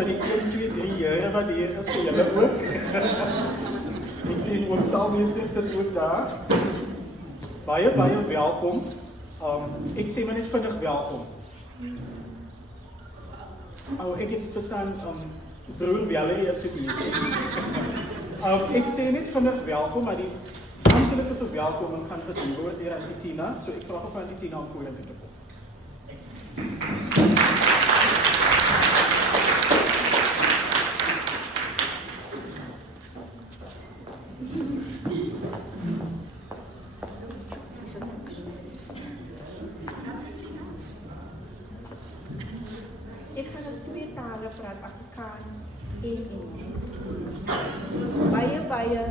van die 1, 2, 3 jare wat hier is vir julle ook. Ek sien oom Staalmeester sit ook daar. Baie welkom. Ek sê maar net vinnig welkom. Ek het verstaan, broer Welle is ook hier. Ek sê net vinnig welkom, maar die amptelike verwelkoming gaan gedoen word deur Auntie Tina, so ek vraag of Auntie Tina om vorentoe te kom. Ek gaan in 2 tale praat, Afrikaans en Engels. Baie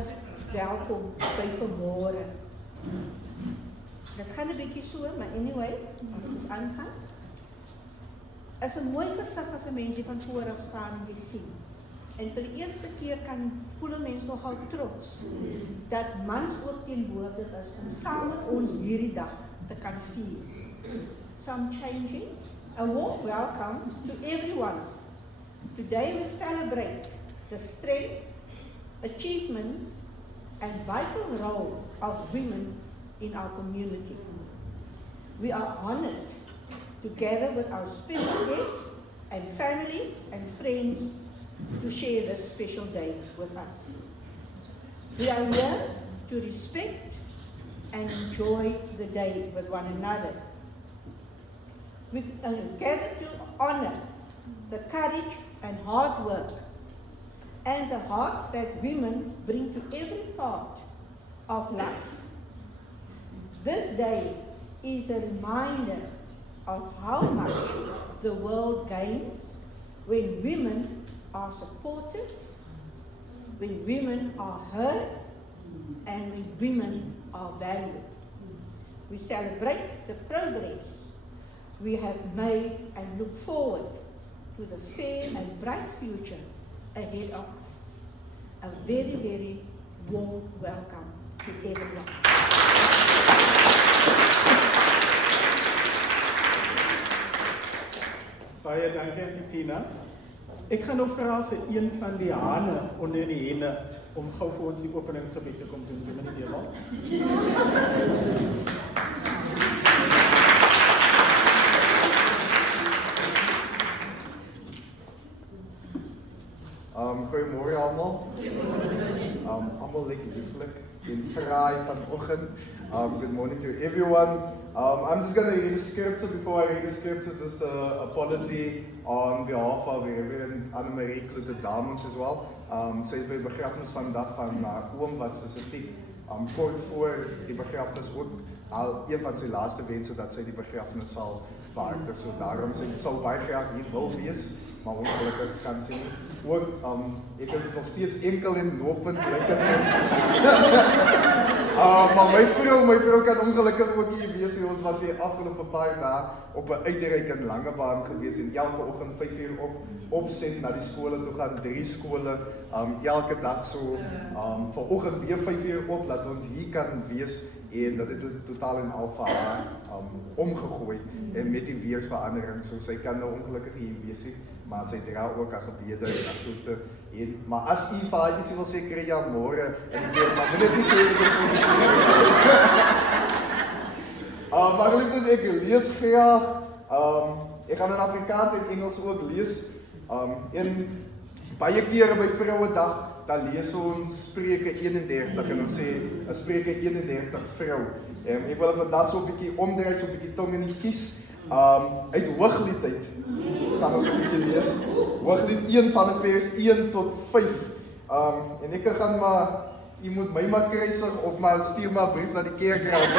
welkom by vanmôre. Dit gaan 'n bietjie so, maar anyway, ons aangaan. Is 'n mooi gesig as 'n mens die van voor af staan en jy sien. En vir die eerste keer voel 'n mens nogal trots dat mans ook teenwoordig is om saam met ons hierdie dag te kan vier. So I'm changing. A warm welcome to everyone. Today we celebrate the strength, achievements, and vital role of women in our community. We are honored to gather with our special guests and families and friends to share this special day with us. We are here to respect and enjoy the day with one another. We gather to honor the courage and hard work and the heart that women bring to every part of life. This day is a reminder of how much the world gains when women are supported, when women are heard, and when women are valued. We celebrate the progress we have made and look forward to the fair and bright future ahead of us. A very warm welcome to everyone. Baie dankie Auntie Tina. Ek gaan nou vra vir een van die hane onder die henne om gou vir ons die openingsgebed te kom doen. Doen meneer Dewald. Goeiemôre almal. Almal lekker lieflik en vry vanoggend. Good morning to everyone. I'm just going to read the scripture. Before I read the scripture, just an apology on behalf of Reverend Annemarie Kloete-Damons as well. Sy is by die begrafnis vandag van oom wat spesifiek kort voor die begrafnis ook al een van sy laaste wense dat sy die begrafnis sal behartig. So daarom sy sal baie graag hier wil wees, maar ongelukkig kan sy nie. Ook, ek is nog steeds enkel en lopend lekker. Maar my vrou kan ongelukkig ook hier wees. Ons was hier afgelope paar dae op 'n uitreik in Langebaan gewees en elke oggend 5 uur opset na die skole toe gaan, 3 skole, elke dag so, vanoggend weer 5 uur op, dat ons hier kan wees en dat dit totaal en al vir haar omgegooi en met die weersverandering, so sy kan nou ongelukkig hier wees nie. Maar sy dra ook aan gebede en aan groete. Maar as u vir haar ietsie wil sê, kry jy môre. Maar wil ek nie sê dit is nie. Maar geliefdes, ek lees graag. Ek gaan in Afrikaans en Engels ook lees. En baie kere by Vrouedag, dan lees ons Spreuke 31 en ons sê Spreuke 31 vrou. Ek wil vandag so 'n bietjie omdraai, so 'n bietjie tong in die kies. Uit Hooglied uit gaan ons 'n bietjie lees. Hooglied 1 van vers 1 tot 5. En ek gaan maar, jy moet my maar kruisig of maar stuur maar 'n brief na die kerk raak.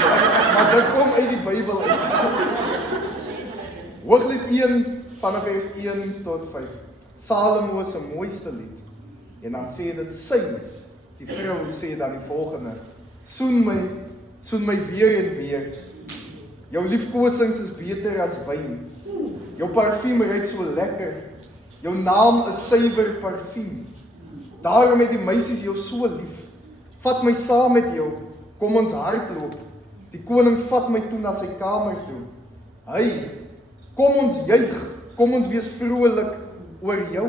Maar dit kom uit die Bybel uit. Hooglied 1 van vers 1 tot 5. Salomo se mooiste lied. En dan sê dit sy, die vrou sê dan die volgende: Soen my weer en weer. Jou liefkosings is beter as wyn. Jou parfuum ruik so lekker. Jou naam is suiwer parfuum. Daarom het die meisies jou so lief. Vat my saam met jou, kom ons hardloop. Die koning vat my toe na sy kamer toe. Hy, kom ons juig, kom ons wees vrolik oor jou.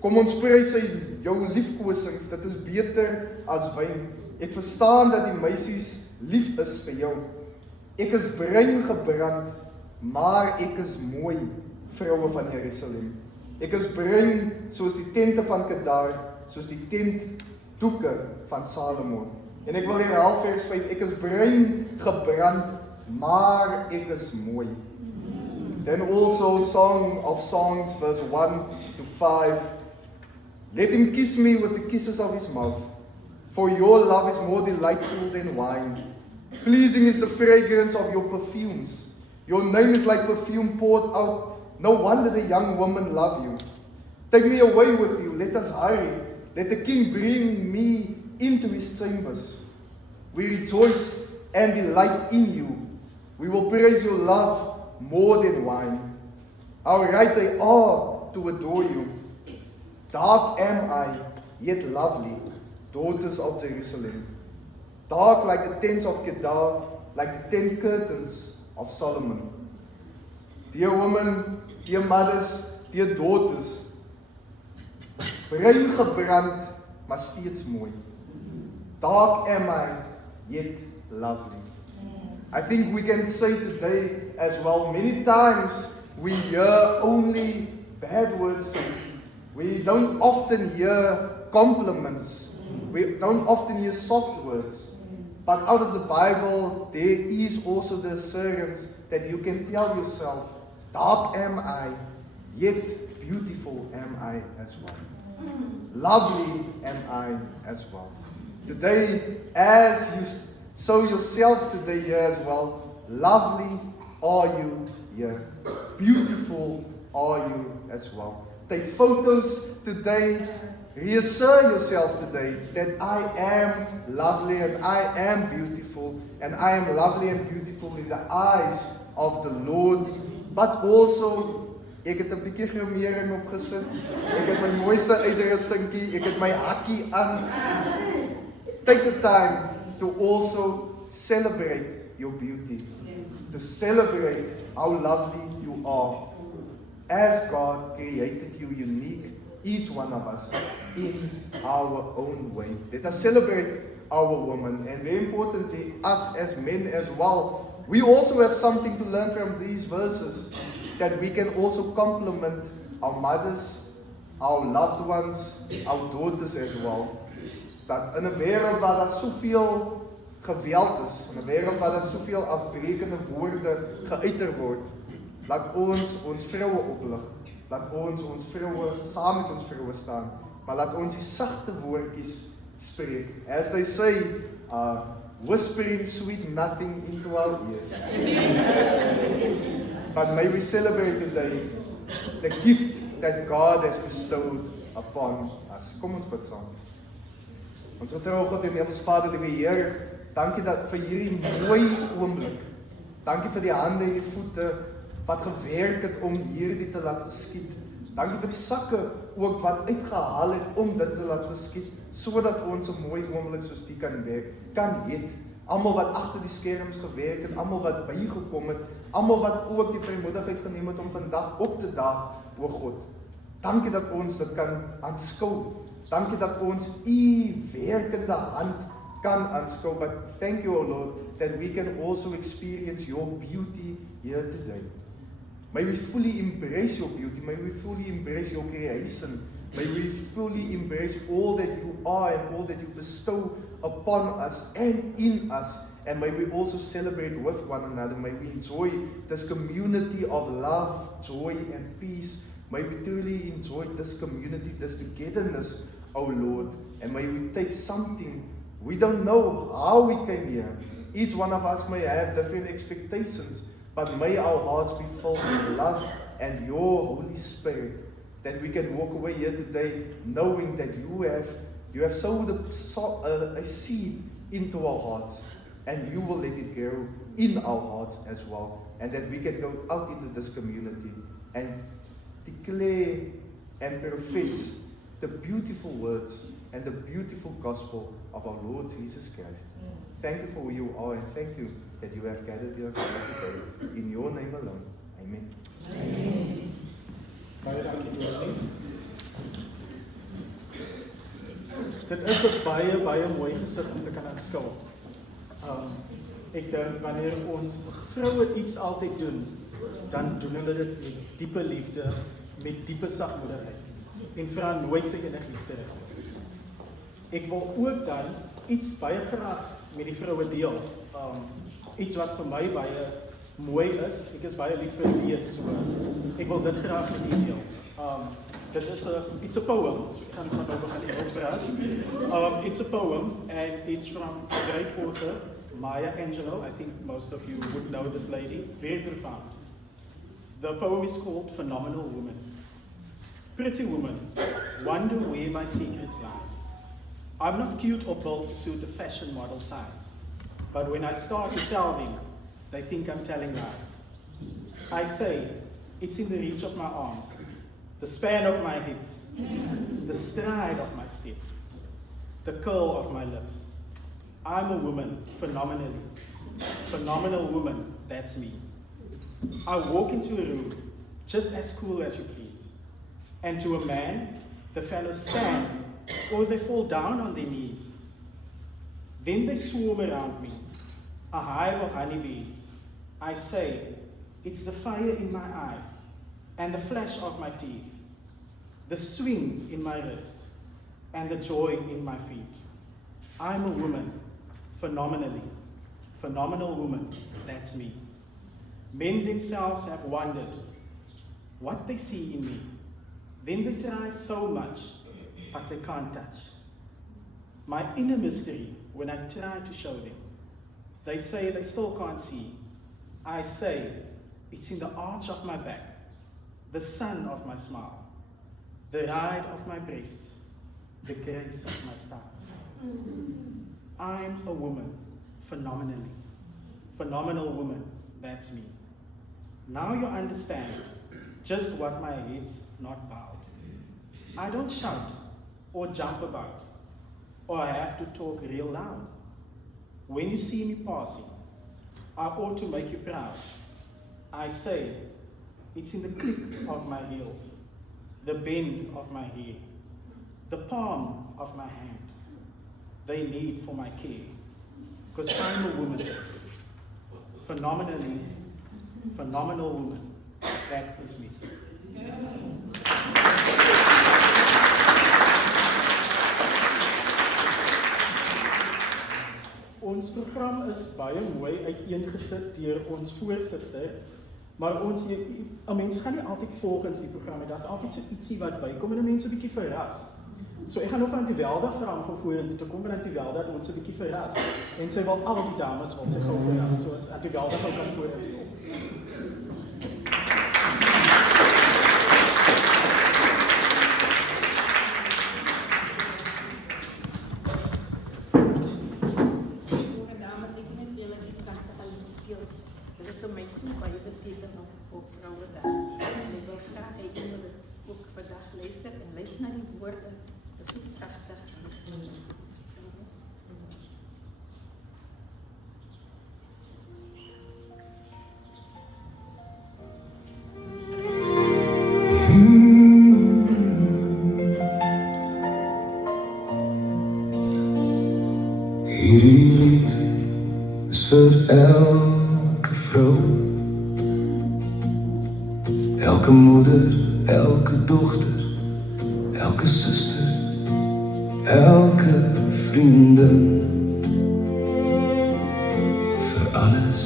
kom ons prys sy jou liefkosings, dit is beter as wyn. Ek verstaan dat die meisies lief is vir jou. Ek is bruin gebrand, maar ek is mooi, vroue van Jerusalem. Ek is bruin soos die tente van Kedar, soos die tentdoeke van Salomo. En ek wil herhaal vers 5, ek is bruin gebrand, maar ek is mooi. Then also Song of Songs verse 1 to 5. Let him kiss me with the kisses of his mouth, for your love is more delightful than wine. Pleasing is the fragrance of your perfumes. Your name is like perfume poured out. No wonder the young women love you. Take me away with you. Let us hurry. Let the king bring me into his chambers. We rejoice and delight in you. We will praise your love more than wine. How right they are to adore you. Dark am I, yet lovely, daughters of Jerusalem. Dark like the tents of Kedar, like the tent curtains of Solomon. Dear women, dear mothers, dear daughters, bruin gebrand, maar steeds mooi. Dark am I, yet lovely. I think we can say today as well, many times we hear only bad words. We don't often hear compliments. We don't often hear soft words. But out of the Bible, there is also the assurance that you can tell yourself, dark am I, yet beautiful am I as well. Lovely am I as well. Today, as you sow yourself today here as well, lovely are you here. Beautiful are you as well. Take photos today. Reassure yourself today that I am lovely and I am beautiful, and I am lovely and beautiful in the eyes of the Lord. But also, ek het 'n bietjie gremering opgesit. Ek het my mooiste uitrustingkie, ek het my hakkie aan. Take the time to also celebrate your beauty. To celebrate how lovely you are. As God created you unique, each one of us, in our own way. Let us celebrate our women, and very importantly, us as men as well. We also have something to learn from these verses, that we can also compliment our mothers, our loved ones, our daughters as well. Dat in 'n wêreld waar daar soveel geweld is, in 'n wêreld waar daar soveel afbrekende woorde geuiter word, laat ons vroue oplig. Laat ons vroue saam met ons vroue staan, maar laat ons die sagte woordjies spreek. As they say, whispering sweet nothing into our ears. But may we celebrate today the gift that God has bestowed upon us. Kom ons bid saam. Ons getrou God en ons Vader, liewe Heer, dankie dat vir hierdie mooi oomblik. Dankie vir die hande en die voete wat gewerk het om hierdie te laat geskied. Dankie vir die sakke ook wat uitgehaal het om dit te laat geskied, sodat ons 'n mooi oomblik soos die kan hê. Almal wat agter die skerms gewerk het, almal wat bygekom het, almal wat ook die vrymoedigheid geneem het om vandag op te daag, o God. Dankie dat ons dit kan aanskou. Dankie dat ons u werkende hand kan aanskou. But thank you, O Lord, that we can also experience your beauty here today. May we fully embrace your beauty. May we fully embrace your creation. May we fully embrace all that you are and all that you bestow upon us and in us. And may we also celebrate with one another. May we enjoy this community of love, joy, and peace. May we truly enjoy this community, this togetherness, O Lord. And may we take something. We don't know how we came here. Each one of us may have different expectations. But may our hearts be filled with love and your Holy Spirit, that we can walk away here today knowing that you have sowed a seed into our hearts, and you will let it grow in our hearts as well, and that we can go out into this community and declare and profess the beautiful words and the beautiful gospel of our Lord Jesus Christ. Thank you for who you are, and thank you that you have gathered us today. In your name alone. Amen. Amen. Baie dankie, Dorothy. dit is 'n baie mooi gesig om te kan aanskou. Ek dink wanneer ons vroue iets altyd doen, dan doen hulle dit met diepe liefde, met diepe sagmoedigheid en vra nooit vir enigiets terug. Ek wil ook dan iets baie graag met die vroue deel. Iets wat vir my baie mooi is. Ek is baie lief vir lees, so ek wil dit graag met u deel. Dit is it's a poem, so ek gaan nou begin Engels praat. It's a poem and it's from a great author, Maya Angelou. I think most of you would know this lady. Very profound. The poem is called Phenomenal Woman. Pretty woman, wonder where my secrets lies. I'm not cute or built to suit the fashion model size. But when I start to tell them, they think I'm telling lies. I say, it's in the reach of my arms, the span of my hips, the stride of my step, the curl of my lips. I'm a woman, phenomenally. Phenomenal woman, that's me. I walk into a room, just as cool as you please. And to a man, the fellows stand, or they fall down on their knees. Then they swarm around me, a hive of honeybees. I say, it's the fire in my eyes, and the flash of my teeth, the swing in my wrist, and the joy in my feet. I'm a woman, phenomenally. Phenomenal woman, that's me. Men themselves have wondered what they see in me. Then they try so much, but they can't touch my inner mystery when I try to show them. They say they still can't see. I say, it's in the arch of my back, the sun of my smile, the ride of my breasts, the grace of my style. I'm a woman, phenomenally. Phenomenal woman, that's me. Now you understand just what my head's not bowed. I don't shout or jump about, or I have to talk real loud. When you see me passing, I ought to make you proud. I say, it's in the click of my heels, the bend of my hair, the palm of my hand, they need for my care. Because I'm a woman, phenomenally, phenomenal woman, that is me. Ons program is baie mooi uiteengesit deur ons voorsitter, maar ons 'n mens gaan nie altyd volgens die program nie. Daar's altyd so ietsie wat bykom en 'n mens 'n bietjie verras. So ek gaan nou van die Welda vra om gou vorentoe te kom en die Welda het ons 'n bietjie verras. En sy wil al die dames wil sy gou verras. So as die Welda gou kan vorentoe kom. Hierdie lied is vir elke vrou, elke moeder, elke dogter, elke suster, elke vriendin, vir alles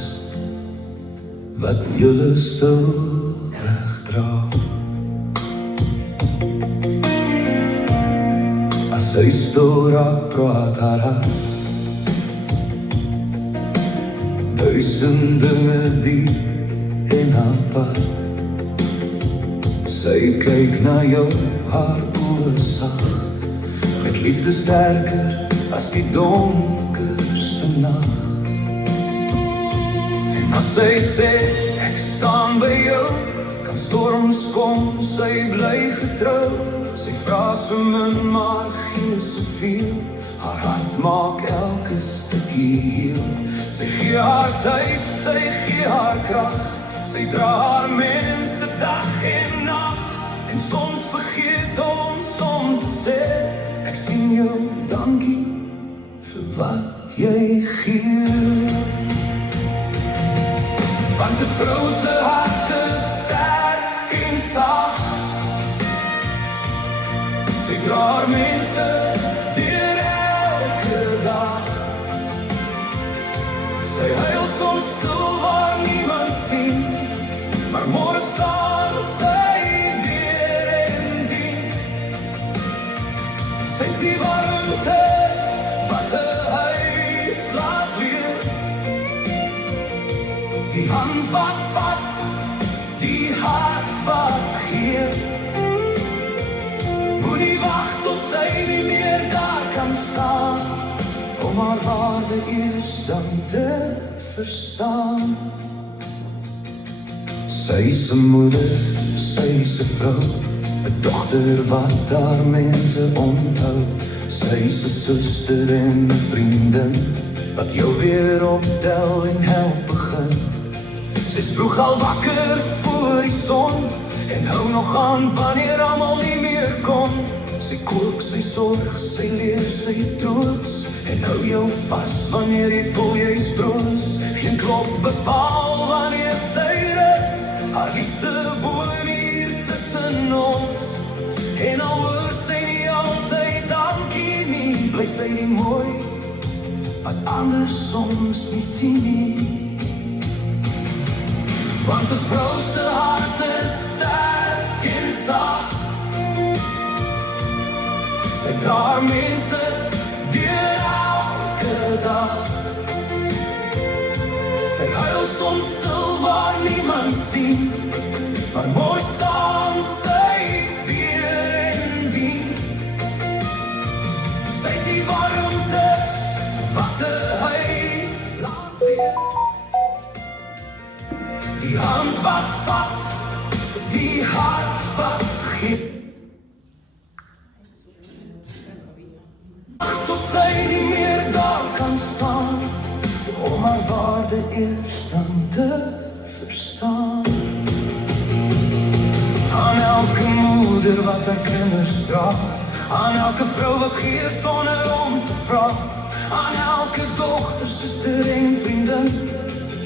wat julle stil wegdra. As sy stil raak, praat haar hart, duisend dinge diep en apart. Sy kyk na jou, haar oë sag, met liefde sterker as die donkerste nag. En as sy sê, ek staan by jou, kan storms kom, sy bly getrou. Sy vra so min, maar gee soveel, haar hart maak elke stukkie heel. Sy gee haar tyd, sy gee haar krag, sy dra haar mense dag en nag. En soms vergeet ons om te sê, ek sien jou dan. dankie vir wat jy gee. Want 'n vrou se hart is sterk en sag. Sy dra mense deur elke dag. Sy huil soms stil waar niemand sien, maar môre staan sy weer en dien. Sy is die warmte wat 'n huis laat leef. Die hand wat vat, die hart wat gee. Moenie wag tot sy nie meer daar kan staan, om haar waarde eers dan te verstaan. Sy is 'n moeder, sy is 'n vrou, 'n dogter wat haar mense onthou. Sy is 'n suster en 'n vriendin, wat jou weer optel en help begin. Sy is vroeg al wakker voor die son, en hou nog aan wanneer almal nie meer kom. Sy kook, sy sorg, sy leer, sy troos, en hou jou vas wanneer jy voel jy's broos. Geen klop bepaal wanneer sy rus, haar liefde woon hier tussen ons. En al hoor sy nie altyd dankie nie, bly sy nie mooi, wat anders soms nie sien nie. Want 'n vrou se hart is sterk en sag. Sy dra mense deur elke dag. Sy huil soms stil waar niemand sien, maar mooi staan sy weer en dien. Sy is die warmte wat 'n huis laat leef. Die hand wat vat, die hart wat gee. Tot sy nie meer daar kan staan, om haar waarde eers dan te verstaan. Aan elke moeder wat haar kinders dra, aan elke vrou wat gee sonder om te vra, aan elke dogter, suster en vriendin,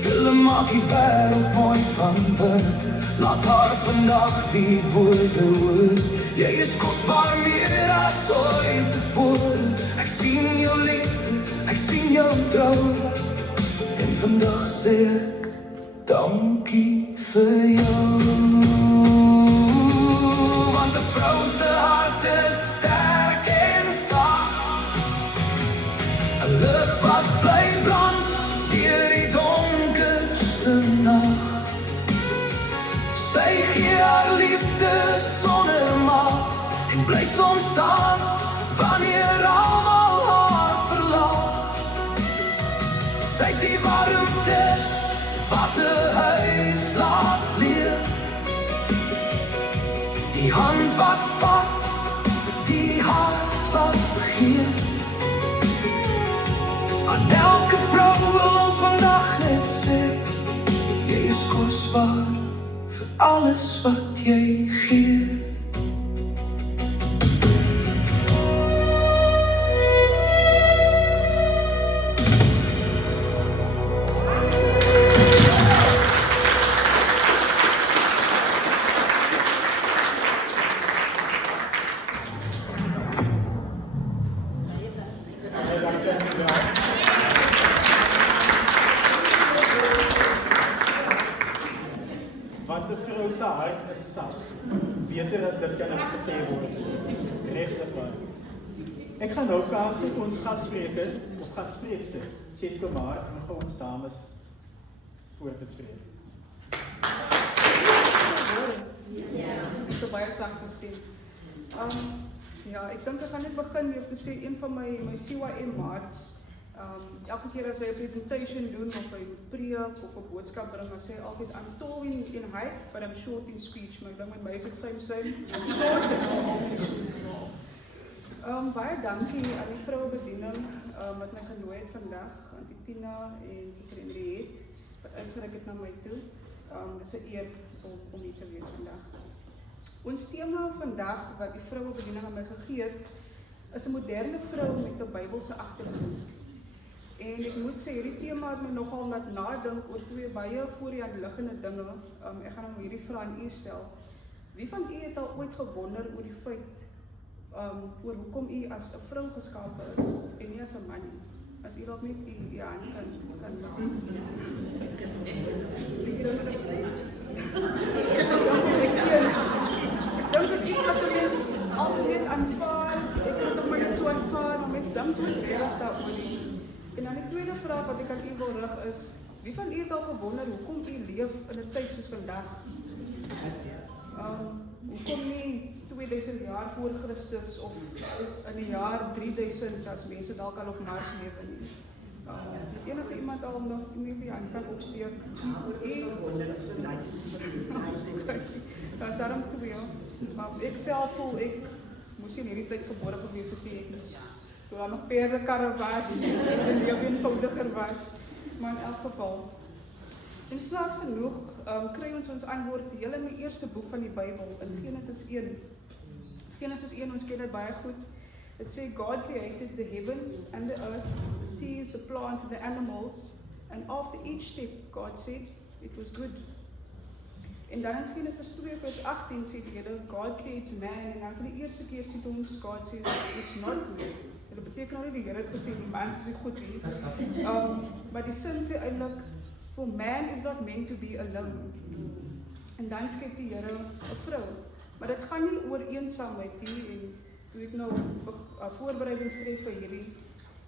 julle maak die wêreld mooi van binne. Laat haar vandag die woorde hoor, jy is kosbaar meer as ooit tevore. Ek sien jou liefde, ek sien jou trou, en vandag sê ek dankie vir jou. Want 'n vrou se hart is sterk en sag, 'n lig wat bly brand deur die donkerste nag. Sy gee haar liefde sonder maat, en bly soms staan wanneer almal haar verlaat. Sy is die warmte wat 'n huis laat leef. Die hand wat vat, die hart wat gee. Aan elke vrou wil ons vandag net sê, jy is kosbaar vir alles wat jy gee. Want 'n vrou se hart is sag. Beter as dit kan ek gesê word. Regtig waar. Ek gaan nou kans gee vir ons gasspreker of gasspreekster, Chesko Maar, om vir ons dames voor te spreek. Met 'n baie sagte stem. Ja, ek dink ek gaan net begin deur te sê een van my CYM maats, elke keer as hy 'n presentation doen of hy preek of 'n boodskap bring, dan sê hy altyd I'm tall in height, but I'm short in speech. Maar ek dink met my is dit same. Baie dankie aan die vrouebediening wat my genooi het vandag, aan die Tina en Suster Henriette wat uitgereik het na my toe. Dit is 'n eer om hier te wees vandag. Ons tema vandag wat die vrouebediening aan my gegee het, is 'n moderne vrou met 'n Bybelse agtergrond. En ek moet sê, hierdie tema het my nogal laat nadink oor twee baie voor die hand liggende dinge. Ek gaan nou hierdie vraag aan u stel. Wie van u het al ooit gewonder oor die feit, oor hoekom u as 'n vrou geskape is en nie as 'n man nie? As u dalk net u hand kan Ek dink dit is iets wat 'n mens altyd aanvaar. Ek het hom net so aanvaar, maar mens dink nie regtig daaroor nie. En dan die tweede vraag wat ek aan u wil rig is, wie van u het al gewonder hoekom u leef in 'n tyd soos vandag? Hoekom nie 2000 jaar voor Christus of in die jaar 3000 as mense dalk al op Mars lewe nie? Is enige iemand al nog nie die hand kan opsteek? Dat is daarom twee. Ek self voel ek moes in hierdie tyd gebore gewees het, ek moes toe daar nog perdekarre was, en lewe eenvoudiger was, maar in elk geval. En snaaks genoeg kry ons antwoord heel in die eerste boek van die Bybel, in Genesis 1. Genesis 1, ons ken dit baie goed. It says God created the heavens and the earth, the seas, the plants and the animals, and after each step God said it was good. En dan in Genesis 2 vers 18 sê die Here, God creates man, en dan vir die eerste keer sê ons God sê it's not good. Dit beteken nou nie die Here het gesê die mens is nie goed nie. Maar die sin sê eintlik, for man is not meant to be alone. En dan skep die Here 'n vrou. Maar dit gaan nie oor eensaamheid nie, en toe ek nou voorbereiding skryf vir hierdie,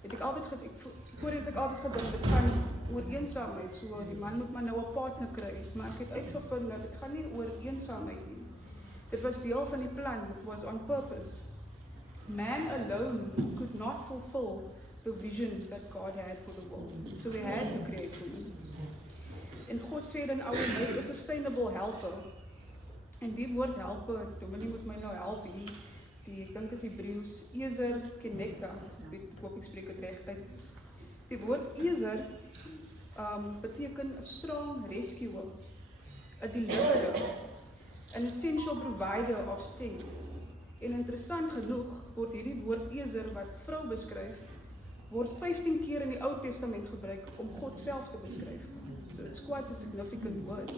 het ek altyd gedink, dit gaan oor eensaamheid, so die man moet maar nou 'n partner kry, maar ek het uitgevind dat dit gaan nie oor eensaamheid nie. Dit was deel van die plan, it was on purpose. Man alone could not fulfill the vision that God had for the world, so he had to create women. En God sê dan make a sustainable helper. En die woord helper, Dominee moet my nou help hier, ek dink is Hebreëus, Ezer Kenekta, ek hoop ek spreek dit reg uit. Die woord Ezer beteken a strong rescuer, a deliverer, an essential provider of strength. En interessant genoeg word hierdie woord Ezer wat vrou beskryf, word 15 keer in die Ou Testament gebruik om God self te beskryf. So it's quite a significant word.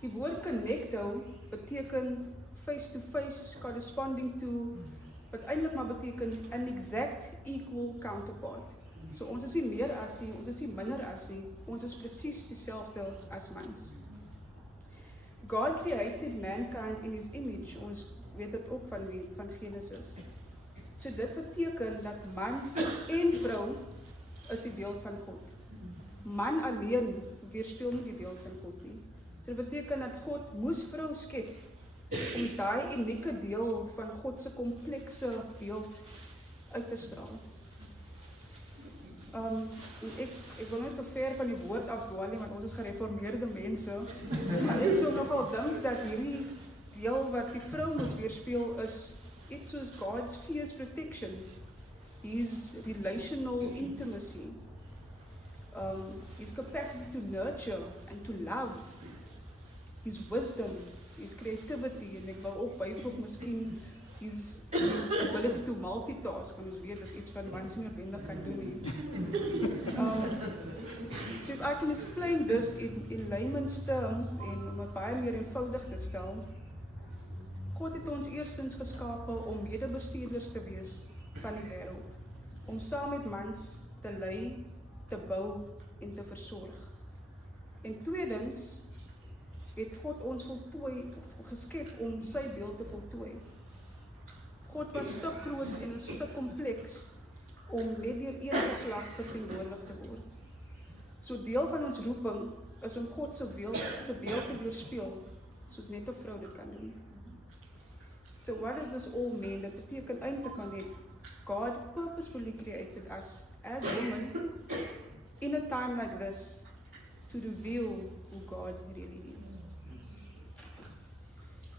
Die woord connecto beteken face to face, corresponding to, wat eintlik maar beteken an exact equal counterpart. So ons is nie meer as nie, ons is nie minder as nie, ons is presies dieselfde as mans. God created mankind in his image, ons weet dit ook van Genesis. So dit beteken dat man en vrou is die beeld van God. Man alleen weerspieël nie die beeld van God nie. So dit beteken dat God moes vrou skep om daai unieke deel van God se komplekse beeld uit te straal. Ek wil net te ver van die woord afdwaal nie, want ons is gereformeerde mense. Maar ek sou nogal dink dat hierdie deel wat die vrou moes weerspieël is iets soos God's fierce protection, his relational intimacy, his capacity to nurture and to love, his wisdom, his creativity, en ek wil ook byvoeg miskien his ability to multitask, want ons weet dis iets wat mans nie noodwendig kan doen nie. So if I can explain this in layman's terms en om dit baie meer eenvoudig te stel, God het ons eerstens geskape om medebestuurders te wees van die wêreld, om saam met mans te lei, te bou en te versorg. En tweedens het God ons geskep om sy beeld te voltooi. God was te groot en is te kompleks om net deur een geslag verteenwoordig te word. So deel van ons roeping is om God se beeld te weerspieël, soos net 'n vrou dit kan doen. So what does this all mean? Dit beteken eintlik maar net God purposefully created us as women in a time like this to reveal who God really is.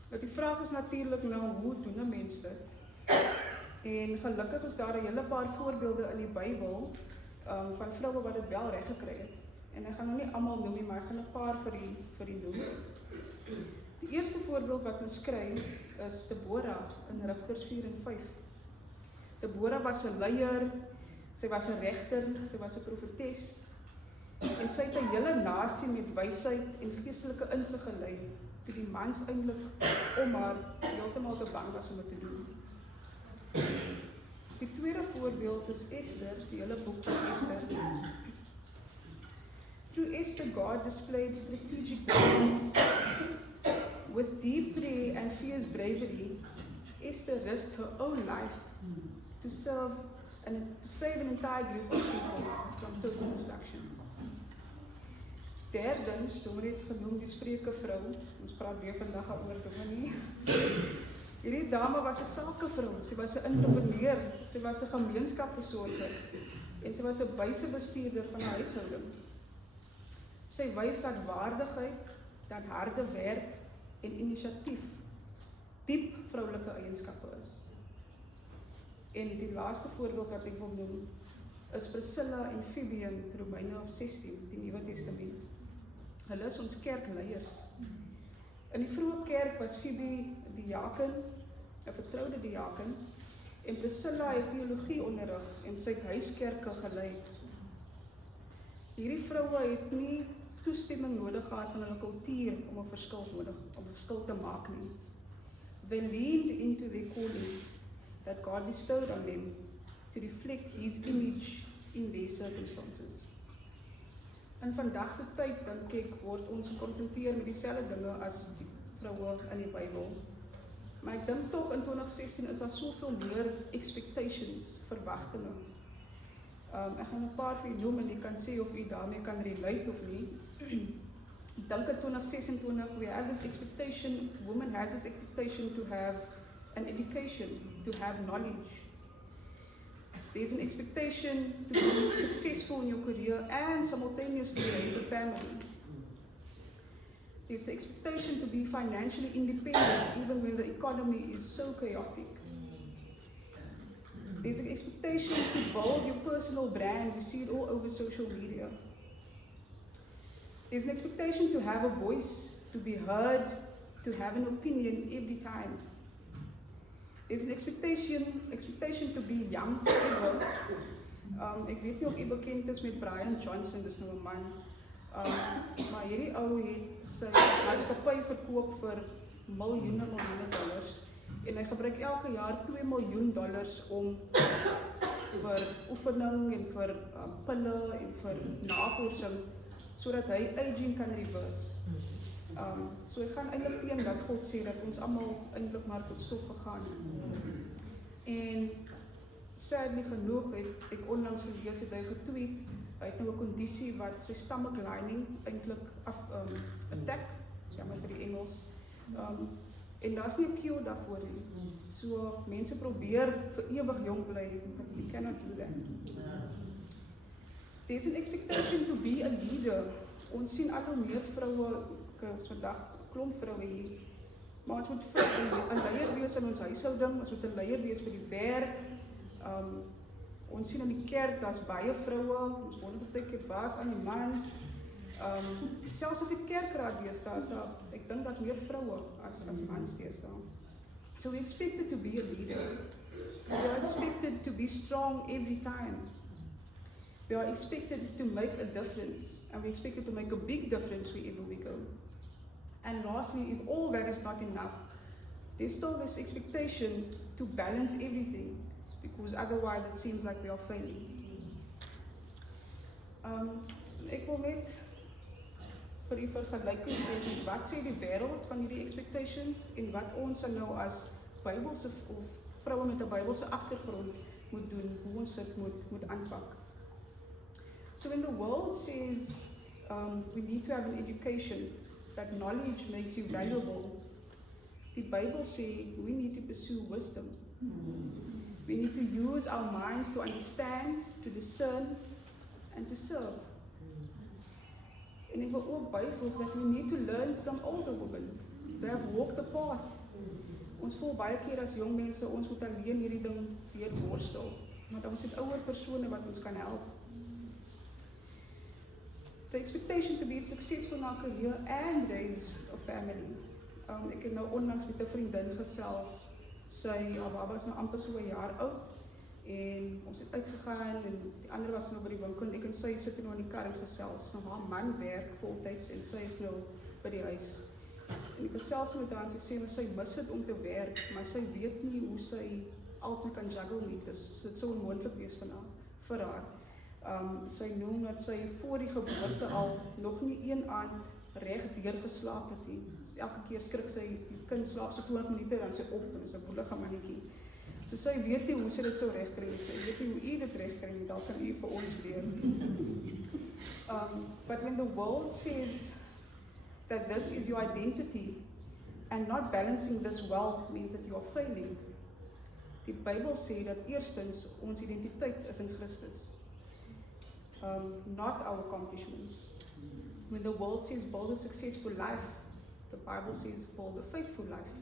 Maar die vraag is natuurlik nou, hoe doen 'n mens dit? En gelukkig is daar 'n hele paar voorbeelde in die Bybel van vroue wat dit wel reg gekry het. En ek gaan nou nie almal noem nie, maar ek gaan 'n paar vir die noem. Die eerste voorbeeld wat ons kry is Deborah in Rigters 4 en 5. Deborah was 'n leier, sy was 'n regter, sy was 'n profetes en sy het 'n hele nasie met wysheid en geestelike insig gelei, toe die mans eintlik om haar heeltemal te bang was om dit te doen. Die tweede voorbeeld is Esther, die hele boek van Esther. Through Esther, God displayed strategic balance. With deep prayer and fierce bravery, Esther risked her own life to serve and to save an entire group of people from total destruction. Derdens, Dom het genoem die spreuke vrou, ons praat weer vandag oor Dominee. Hierdie dame was 'n sakevrou, sy was 'n entrepreneur, sy was 'n gemeenskapsversorger en sy was 'n wyse bestuurder van 'n huishouding. Sy wys dat waardigheid, dat harde werk en inisiatief diep vroulike eienskappe is. En die laaste voorbeeld wat ek wil noem is Priscilla en Phoebe in Romeine 16, die Nuwe Testament. Hulle is ons kerkleiers. In die vroeë kerk was Phoebe die diaken, 'n vertroude diaken, en Priscilla het teologie onderrig en sy het huiskerke gelei. Hierdie vroue het nie toestemming nodig gehad van hulle kultuur om 'n verskil te maak nie. They leaned into their calling that God bestowed on them to reflect His image in their circumstances. In vandag se tyd, dink ek, word ons gekonfronteer met dieselfde dinge as die vroue in die Bybel. Maar ek dink tog in 2016 is daar soveel meer expectations, verwagtinge. Ek gaan 'n paar vir u noem en jy kan sê of u daarmee kan relate of nie. Ek dink in 2026 we have this expectation, women has this expectation to have an education, to have knowledge. There's an expectation to be successful in your career and simultaneously raise a family. There's the expectation to be financially independent even when the economy is so chaotic. There's an expectation to build your personal brand. You see it all over social media. There's an expectation to have a voice, to be heard, to have an opinion every time. There's an expectation to be young forever. Ek weet nie of jy bekend is met Brian Johnson, dis nou 'n man. Maar hierdie ou het sy maatskappy verkoop vir miljoene dollars. En hy gebruik elke jaar $2 miljoen om vir oefening en vir pille en vir navorsing, sodat hy aging kan reverse. So ek gaan eintlik teen dat God sê dat ons almal eintlik maar tot stof vergaan. En sadly genoeg het ek onlangs gelees het hy getweet, hy het nou 'n kondisie wat sy stomach lining eintlik attack, jammer vir die Engels. En daar's nie 'n cure daarvoor nie. So mense probeer vir ewig jong bly, but you cannot do that. There's an expectation to be a leader. Ons sien al hoe meer vroue, vandag klomp vroue hier, maar ons moet 'n leier wees in ons huishouding, ons moet 'n leier wees vir die werk. Ons sien in die kerk, daar's baie vroue, ons wonder baie keer waar's aan die mans. Selfs op die kerkraad deesdae, ek dink daar's meer vroue as mans deesdae. So we expected to be a leader. We are expected to be strong every time. We are expected to make a difference, and we expected to make a big difference wherever we go. And lastly, if all that is not enough, there's still this expectation to balance everything, because otherwise it seems like we are failing. Ek wil net vir u vergelyking sê met wat sê die wêreld van hierdie expectations en wat ons nou as Bybelse of vroue met 'n Bybelse agtergrond moet doen, hoe ons dit moet aanpak. So when the world says we need to have an education, that knowledge makes you valuable, the Bible says we need to pursue wisdom. We need to use our minds to understand, to discern, and to serve. En ek wil ook byvoeg dat we need to learn from older women. They have walked the path. Ons voel baie keer as jong mense, ons moet alleen hierdie ding deurworstel, maar ons het ouer persone wat ons kan help. The expectation to be successful in our career and raise a family. Ek het nou onlangs met 'n vriendin gesels. Haar baba is nou amper so 'n jaar oud En ons het uitgegaan en die ander was nou by die winkel en ek en sy sit nou in die kar en gesels. Nou haar man werk voltyds en sy is nou by die huis. En ek gesels met haar en sy sê maar sy mis dit om te werk, maar sy weet nie hoe sy altyd kan juggle nie. Dit sou onmoontlik wees vir haar. Sy noem dat sy voor die geboorte al nog nie een aand reg deur geslaap het nie. Elke keer skrik sy, die kind slaap so 20 minute dan sy op en is 'n boelige mannetjie. So sy weet nie hoe sy dit sou regkry nie. Sy weet nie hoe u dit regkry nie. Dalk kan u vir ons leer. But when the world says that this is your identity and not balancing this well means that you are failing. Die Bybel sê dat eerstens ons identiteit is in Christus. Not our accomplishments. When the world says build a successful life, the Bible says build a faithful life.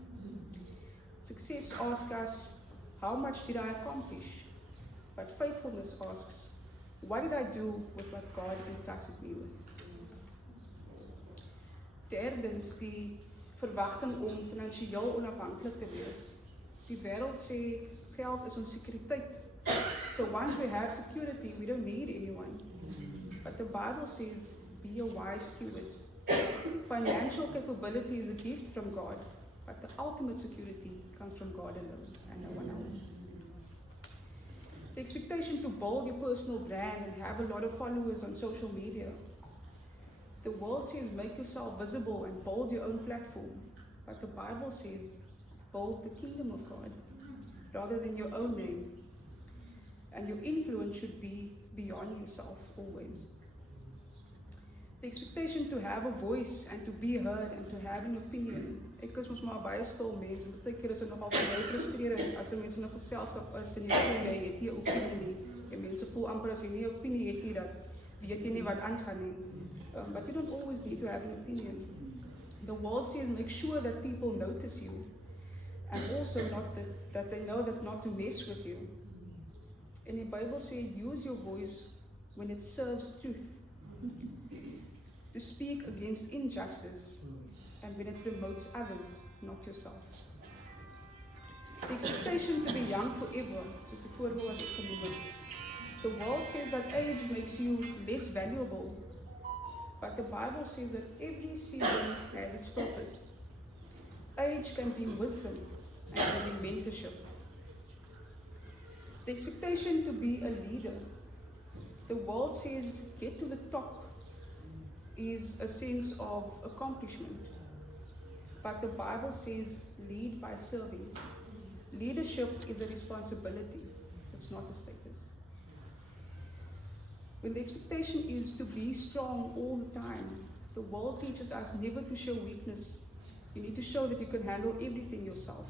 Success asks us, how much did I accomplish? But faithfulness asks, what did I do with what God entrusted me with? Derdens, die verwagting om finansiëel onafhanklik te wees. Die wêreld sê geld is ons sekuriteit. So once we have security, we don't need anyone. But the Bible says, be a wise steward. Financial capability is a gift from God, but the ultimate security comes from God alone and no one else. The expectation to build your personal brand and have a lot of followers on social media. The world says make yourself visible and build your own platform, but the Bible says build the kingdom of God rather than your own name. And your influence should be beyond yourself always. The expectation to have a voice and to be heard and to have an opinion. Ek is mos maar baie stil mens en baie keer is dit nogal baie frustrerend as mense in 'n geselskap is en jy het nie 'n opinie nie. En mense voel amper as jy nie 'n opinie het nie, dat weet jy nie wat aangaan nie. But you don't always need to have an opinion. The world says make sure that people notice you and also that they know that not to mess with you. And the Bible says use your voice when it serves truth. To speak against injustice and when it promotes others, not yourself. The expectation to be young forever, soos die voorbeeld het genoem het. The world says that age makes you less valuable, but the Bible says that every season has its purpose. Age can be wisdom and can be mentorship. The expectation to be a leader. The world says get to the top is a sense of accomplishment. But the Bible says lead by serving. Leadership is a responsibility, it's not a status. When the expectation is to be strong all the time, the world teaches us never to show weakness. You need to show that you can handle everything yourself.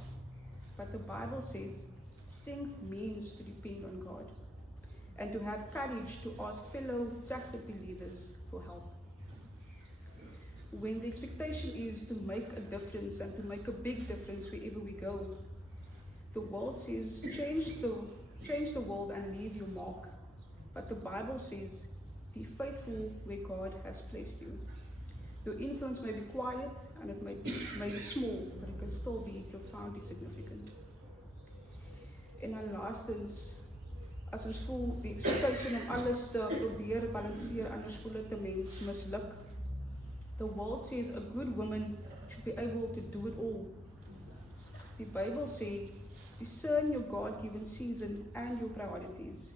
But the Bible says strength means to depend on God and to have courage to ask fellow trusted believers for help. When the expectation is to make a difference and to make a big difference wherever we go, the world says change the world and leave your mark. But the Bible says be faithful where God has placed you. Your influence may be quiet and it may be small, but it can still be profoundly significant. En dan laastens, as ons voel die expectation om alles te probeer balanseer, anders voel dit 'n mens misluk. The world says a good woman should be able to do it all. The Bible says, discern your God-given season and your priorities.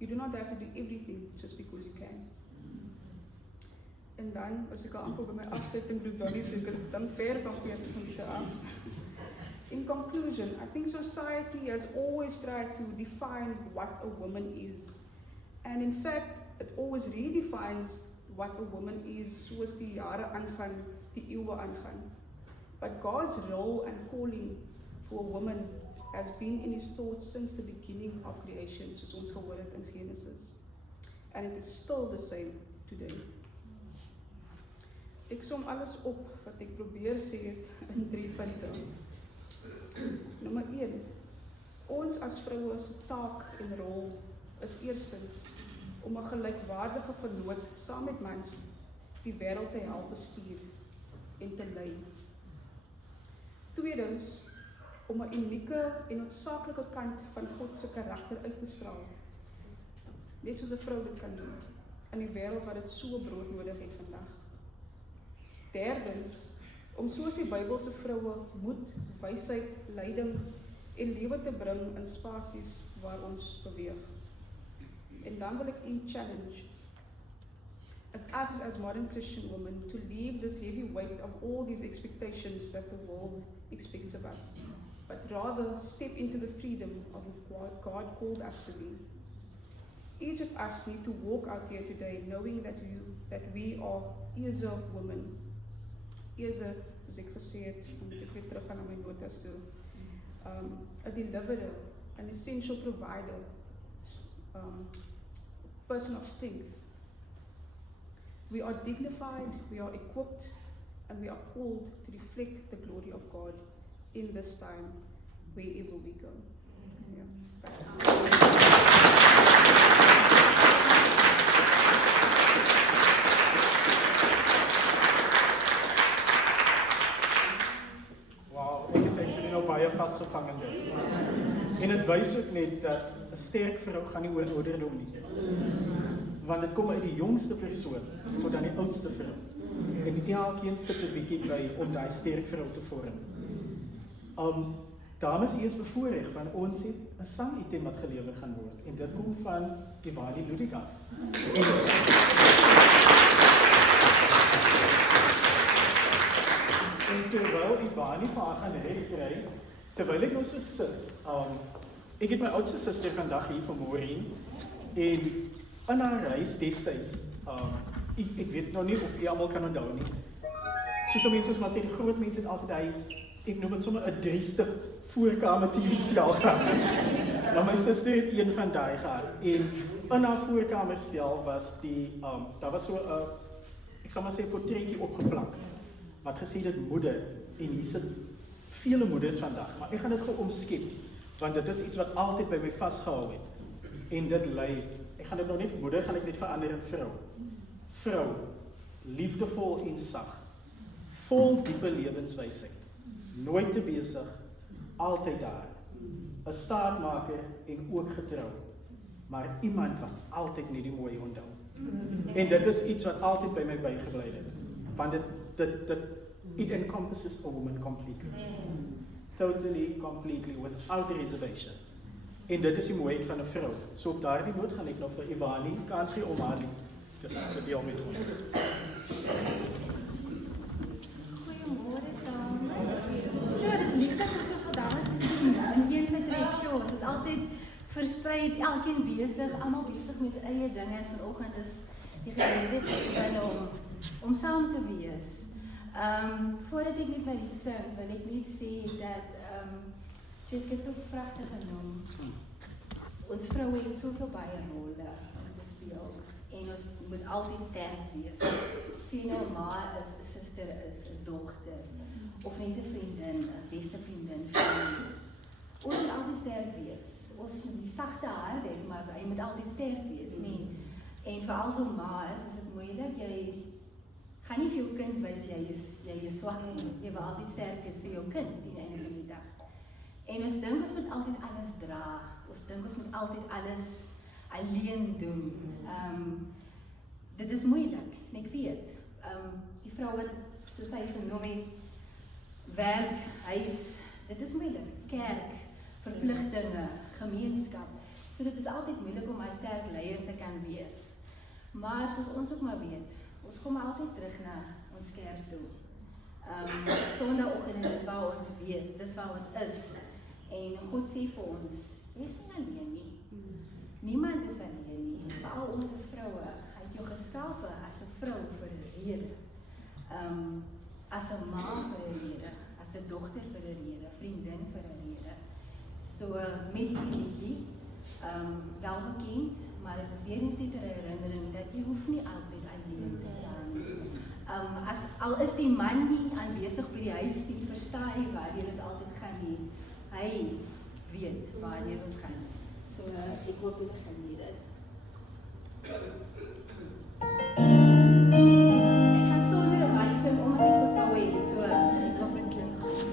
You do not have to do everything just because you can. En dan was ek al amper by my afsluiting groep dan nie, so ek is dan ver van 40 minute af. In conclusion, I think society has always tried to define what a woman is. And in fact, it always redefines what a woman is, soos die jare aangaan, die eeue aangaan. But God's role and calling for a woman has been in his thoughts since the beginning of creation, soos ons gehoor het in Genesis. And it is still the same today. Ek som alles op wat ek probeer sê het in 3 punte. Nommer 1. Ons as vroue se taak en rol is eerstens om 'n gelykwaardige vernoot saam met mans die wêreld te help bestuur en te lei. Tweedens, om 'n unieke en noodsaaklike kant van God se karakter uit te straal. Net soos 'n vrou dit kan doen in die wêreld wat dit so broodnodig het vandag. Derdens, om soos die Bybelse vroue moed, wysheid, leiding en lewe te bring in spasies waar ons beweeg. En dan wil ek u challenge as modern Christian women to leave this heavy weight of all these expectations that the world expects of us, but rather step into the freedom of what God called us to be. Each of us need to walk out here today knowing that we are eers women. Eers, soos ek gesê het, moet ek weer terug gaan na my notas toe. A deliverer, an essential provider, person of strength. We are dignified, we are equipped, and we are called to reflect the glory of God in this time, wherever we go. Yeah. Wow, ek is actually nou baie vasgevang in dit. En dit wys ook net dat 'n sterk vrou gaan nie oor ouderdom nie. Want dit kom uit die jongste persoon tot aan die oudste vrou. En elkeen sit 'n bietjie by om daai sterk vrou te vorm. Dames, u is bevoorreg want ons het 'n sangitem wat gelewer gaan word en dit kom van Ivani Ludik af. En terwyl Ivani vir haar gaan kry, terwyl ek nou so sit, ek het my oudste suster vandag hier vanmôre en in haar reis destyds, ek weet nou nie of jy almal kan onthou nie. Soos mense soos maar sê, groot mense het altyd hy, ek noem dit sommer 'n 3-stuk voorkamer TV-stel gehad. Nou my suster het een van daai gehad en in haar voorkamerstel was daar was so 'n, ek sal maar sê, portretjie opgeplak wat gesê dit moeder en hier sit vele moeders vandag, maar ek gaan dit gou omskep want dit is iets wat altyd by my vasgehou het en dit lei, ek gaan dit nou net moeder gaan ek net verander in vrou. Vrou, liefdevol en sag, vol diepe lewenswysheid, nooit te besig, altyd daar, 'n staatmaker en ook getrou, maar iemand wat altyd net die mooi onthou. En dit is iets wat altyd by my bygebly het, want it encompasses a woman completely. Totally, completely, without reservation. En dit is die mooiheid van 'n vrou. So op daardie noot gaan ek nou vir Ivani kans gee om haar te deel met ons. Goeiemôre dames. Ja, dis lief dat ons soveel dames te sien in een vertrek shows. Dit is altyd versprei, elkeen besig, almal besig met eie dinge en vanoggend is die geleentheid binne om saam te wees. Voordat ek net my lied sing, wil ek net sê dat Jessica het so pragtig genoem. Ons vroue het soveel baie rolle om te speel en ons moet altyd sterk wees. Of jy nou 'n ma is, 'n suster is, 'n dogter of net 'n vriendin, 'n beste vriendin. Ons moet altyd sterk wees. Ons moet die sagte hart hê, maar jy moet altyd sterk wees, nee. En veral vir ma is dit moeilik. Jy gaan nie vir jou kind wys jy is swak nie. Jy wil altyd sterk wees vir jou kind teen die einde van die dag. En ons dink ons moet altyd alles dra. Ons dink ons moet altyd alles alleen doen. Dit is moeilik, en ek weet. Die vrou wat soos hy genoem het, werk, huis, dit is moeilik. Kerk, verpligtinge, gemeenskap. So dit is altyd moeilik om 'n sterk leier te kan wees. Maar soos ons ook maar weet, ons kom altyd terug na ons kerk toe. Sondagoggend is waar ons wees, dis waar ons is. En God sê vir ons, jy is nie alleen nie. Niemand is alleen nie. Veral ons as vroue, hy het jou geskape as 'n vrou vir 'n rede. As 'n ma vir 'n rede, as 'n dogter vir 'n rede, vriendin vir 'n rede. So met die liedjie, wel bekend, maar dit is weer eens net 'n herinnering dat jy hoef nie altyd alleen te gaan. Al is die man nie aanwesig by die huis nie, verstaan nie waar jy altyd gaan nie. Hy weet waar jy gaan. So ek hoop julle geniet dit. Ek gaan sonder 'n mic sing omdat ek verkoue het, so ek hoop dit klink goed.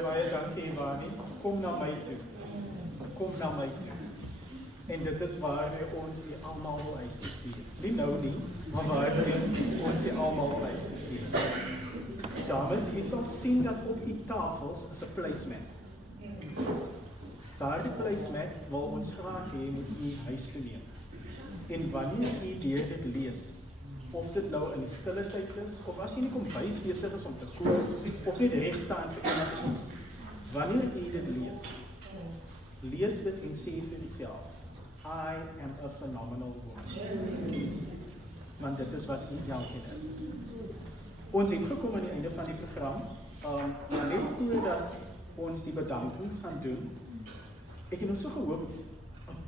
Baie dankie Wani. Kom na my toe. Kom na my toe. En dit is waar ons die almal huis te stuur. Nie nou nie, maar waar ons die almal huis te stuur. Dames, jy sal sien dat op die tafels is 'n placemat. Daardie placemat wil ons graag hê moet u huis toe neem. En wanneer u dit lees, of dit nou in die stille tyd is, of as jy nie kombuis besig is om te kook, of net reg staan vir enigiets, wanneer u dit lees dit en sê vir jouself, I am a phenomenal woman. Want dit is wat elkeen is. Ons het gekom aan die einde van die program, maar net voordat ons die bedankings gaan doen, ek het nog so gehoop, 'n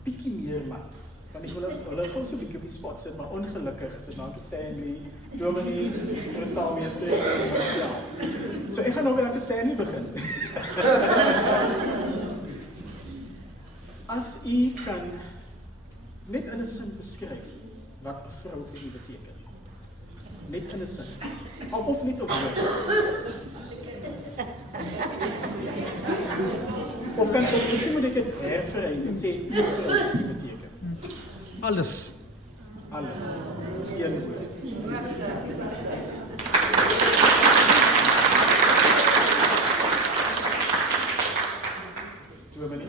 bietjie meer mans. Want ek wil gewoon so 'n bietjie op die spot sit, maar ongelukkig is dit nou Stanley, Dominee, Kristalmeester en myself. So ek gaan nou weer met Stanley begin. As u kan net in 'n sin beskryf wat 'n vrou vir u beteken. Net in 'n sin. Of net op woord. Of kan ek miskien moet ek dit herverwys en sê u vrou vir u beteken. Alles. Alles. Een woord. Dominee?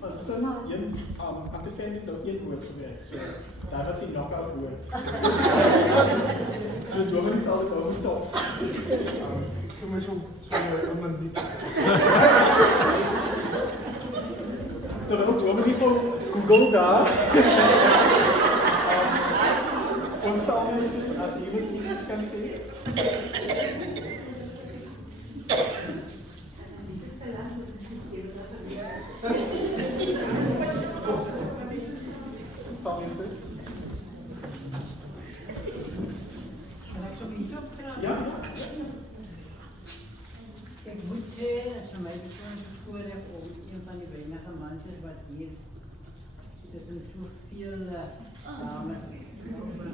As sin, ek sê net nou een woord gebruik, so daar was die knock-out woord. So Dominee sal dit ook niet op. Kom maar zo iemand niet. Terwijl Dominee gewoon Google daar. Ons sal mens, as jy iets kan sê. Sal mens sê? Ja? Ik moet zeggen, als je mij voor hebt om een van die weinige mensen wat hier tussen zoveel dames is.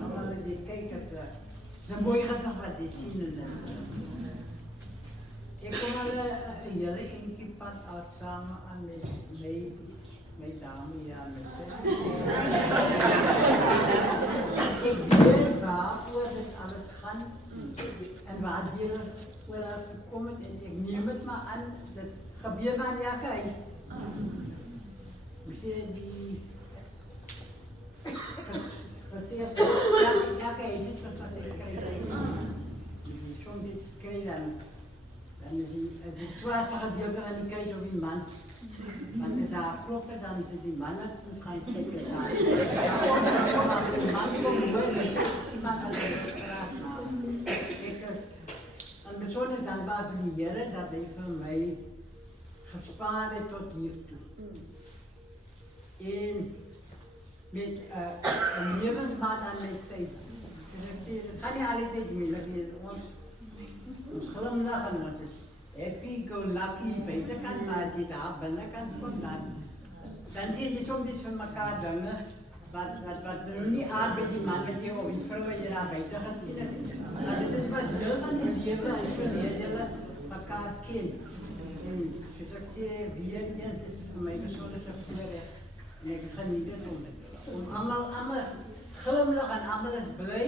Allemaal die kijkers, het is een mooi gezicht wat die zien. Ik kom al een hele eentje pad uit samen aan mijn dame hier aan het zetten. Ik weet waarvoor dit alles gaat. En waar die voor als gekomen en ik neem het maar aan, dat gebeurt maar in elke huis. We zien die gezegd, ja, in elke huis is het wat ik krijg. Zo'n dit krijg dan is het zwaarste gedeelte van die krijg op die man. Want als daar kloppen, dan is het die mannen gaan kijken naar. Maar die man komt door, dus iemand kan het praten. En persoon is dankbaar voor die Heere dat hij voor mij gespaard heeft tot hiertoe. En met een levensmaat aan mijn zijde. Dus ik zeg, het gaat niet altijd moeilijk. Ons glimlachen, ons is happy go lucky buitekant, maar as jy daar binnekant kom dan sê jy soms iets van mekaar dinge wat nou nie aan met die man wat jy of die vrou wat jy daar buite gesien het. Maar dit is wat deel van die lewe as jy mekaar ken. En soos ek sê, weer eens is vir my persoonlike voorreg en ek geniet dit om almal glimlag en almal is bly,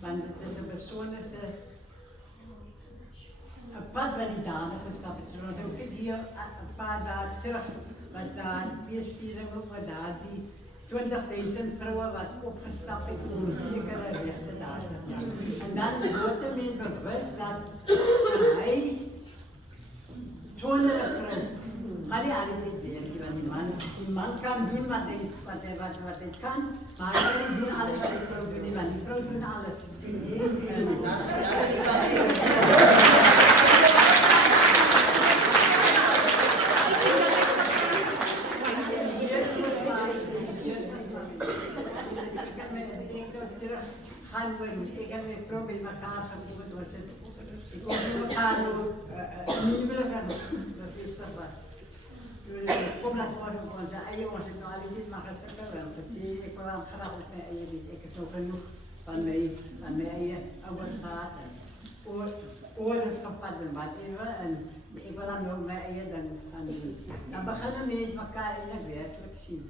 want dit is 'n persoonlike pad wat die dames gestap het. Want ook hier 'n paar dae terug was daar feesviering ook wat daar die 20.000 vroue wat opgestap het om sekere regte daar te kry. En dan word men bewus dat 'n huis sonder 'n vrou gaan nie altyd werk, want die man kan doen wat hy kan, maar hy kan nie doen alles wat die vrou doen nie, want die vrou doen alles. Ik heb mijn vrouw bij elkaar gekomen door het. Ik was met elkaar niet meer gaan, dat is dat was. Ik kom naar het morgen van zijn eigen was ik nou alleen niet mag zeggen, want ik wil graag op mijn eigen niet. Ik heb zo genoeg van mijn eigen ouders gehad. Ouders gepad en wat even. En ik wil dan ook mijn eigen dan doen. Dan beginnen we met elkaar in het werkelijk zien.